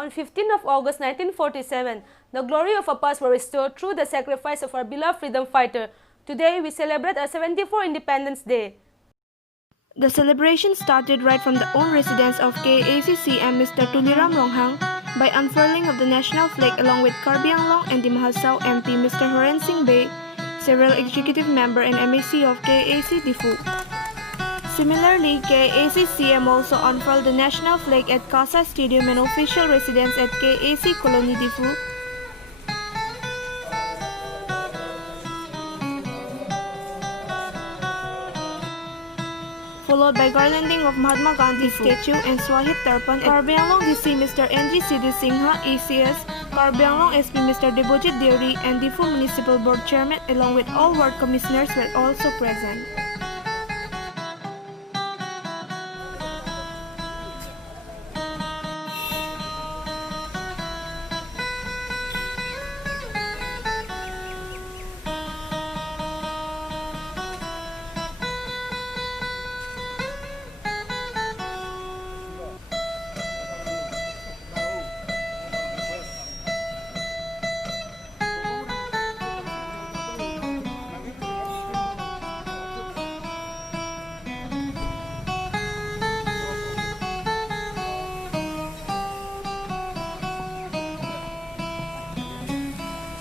On 15th of August 1947, the glory of our past were restored through the sacrifice of our beloved freedom fighter. Today, we celebrate our 74th Independence Day. The celebration started right from the own residence of KACCM Mr. Tuliram Ronghang by unfurling of the national flag along with Karbi Anglong and the Mahasau MP Mr. Horen Singh Bey, several executive member and MAC of KAC Difu. Similarly, KACCM also unfurled the national flag at Casa Stadium and official residence at KAC Colony Difu. Followed by garlanding of Mahatma Gandhi's statue and Swahid Tarpan at Karbi Anglong DC Mr. NG Siddhi Singha ACS, Karbi Anglong SP Mr. Debojit Deori and Difu Municipal Board Chairman along with all ward commissioners were also present.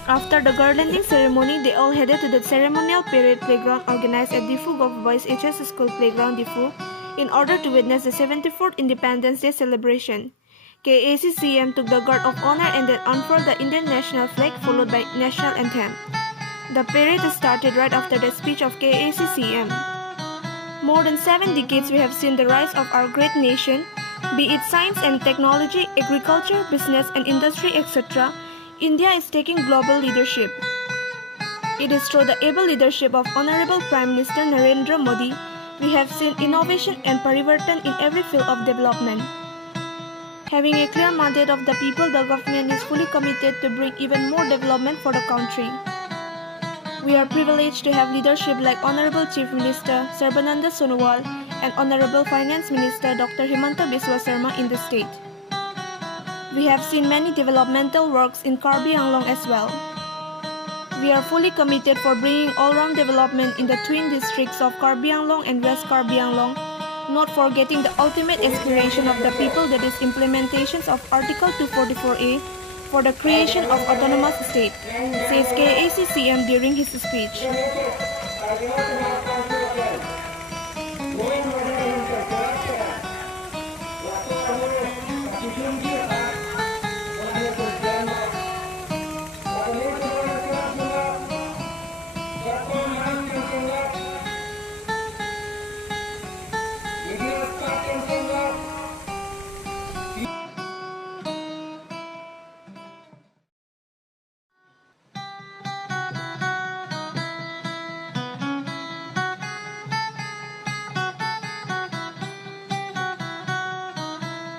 After the garlanding ceremony, they all headed to the ceremonial parade playground organized at Difu Gov Boys HS School Playground Difu in order to witness the 74th Independence Day celebration. KACCM took the guard of honor and then unfurled the Indian national flag followed by national anthem. The parade started right after the speech of KACCM. More than 7 decades we have seen the rise of our great nation, be it science and technology, agriculture, business and industry, etc. India is taking global leadership. It is through the able leadership of Honorable Prime Minister Narendra Modi, we have seen innovation and parivartan in every field of development. Having a clear mandate of the people, the government is fully committed to bring even more development for the country. We are privileged to have leadership like Honorable Chief Minister Sarbananda Sonowal and Honorable Finance Minister Dr. Himanta Biswa Sarma in the state. We have seen many developmental works in Karbi Anglong as well. We are fully committed for bringing all-round development in the twin districts of Karbi Anglong and West Karbi Anglong, not forgetting the ultimate aspiration of the people, that is implementations of Article 244A for the creation of autonomous state, says KACCM during his speech.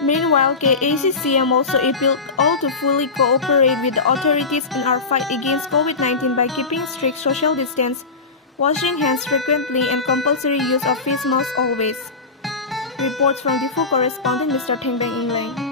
Meanwhile, KACCM also appealed all to fully cooperate with the authorities in our fight against COVID-19 by keeping strict social distance, washing hands frequently and compulsory use of face masks always. Reports from Difu correspondent Mr. Teng Beng Ingleng.